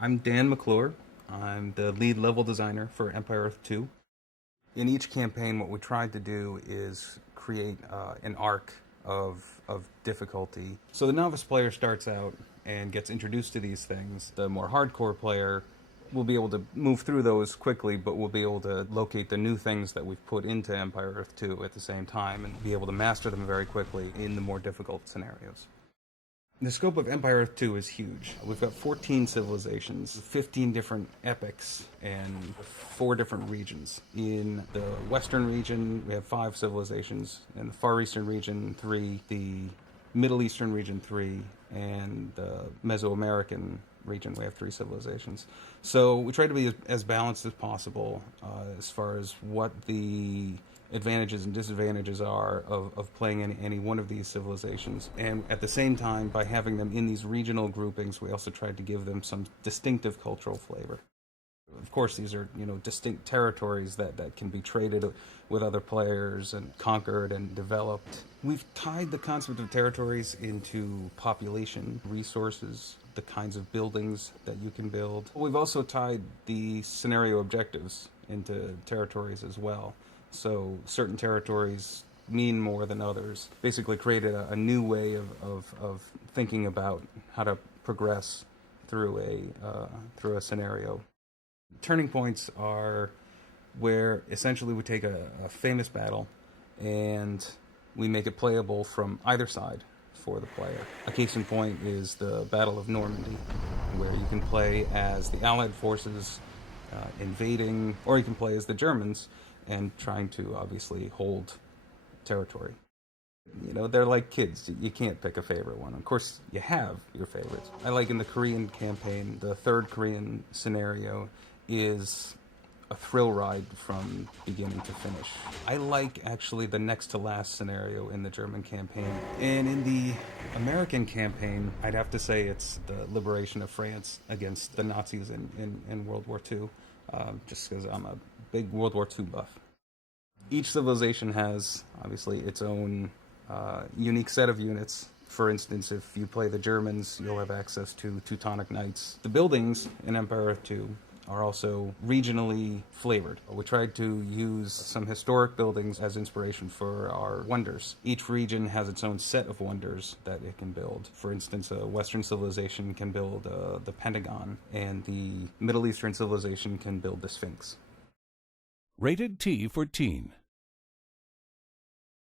I'm Dan McClure. I'm the lead level designer for Empire Earth 2. In each campaign, what we tried to do is create an arc of difficulty. So the novice player starts out and gets introduced to these things. The more hardcore player will be able to move through those quickly, but will be able to locate the new things that we've put into Empire Earth 2 at the same time and be able to master them very quickly in the more difficult scenarios. The scope of Empire Earth 2 is huge. We've got 14 civilizations, 15 different epics, and 4 different regions. In the Western region, we have 5 civilizations. In the Far Eastern region, 3. The Middle Eastern region, 3. And the Mesoamerican region, we have 3 civilizations. So we try to be as balanced as possible as far as what the advantages and disadvantages are of playing in any one of these civilizations. And at the same time, by having them in these regional groupings, we also tried to give them some distinctive cultural flavor. Of course, these are, distinct territories that can be traded with other players and conquered and developed. We've tied the concept of territories into population, resources, the kinds of buildings that you can build. We've also tied the scenario objectives into territories as well. So certain territories mean more than others. Basically created a new way of thinking about how to progress through a scenario. Turning points are where essentially we take a famous battle and we make it playable from either side for the player. A case in point is the Battle of Normandy, where you can play as the Allied forces invading, or you can play as the Germans and trying to obviously hold territory. They're like kids. You can't pick a favorite one. Of course, you have your favorites. I like in the Korean campaign, the third Korean scenario is a thrill ride from beginning to finish. I like actually the next to last scenario in the German campaign. And in the American campaign, I'd have to say it's the liberation of France against the Nazis in World War II, just because I'm a big World War II buff. Each civilization has, obviously, its own unique set of units. For instance, if you play the Germans, you'll have access to Teutonic Knights. The buildings in Empire Earth 2 are also regionally flavored. We tried to use some historic buildings as inspiration for our wonders. Each region has its own set of wonders that it can build. For instance, a Western civilization can build the Pentagon, and the Middle Eastern civilization can build the Sphinx. Rated T for Teen.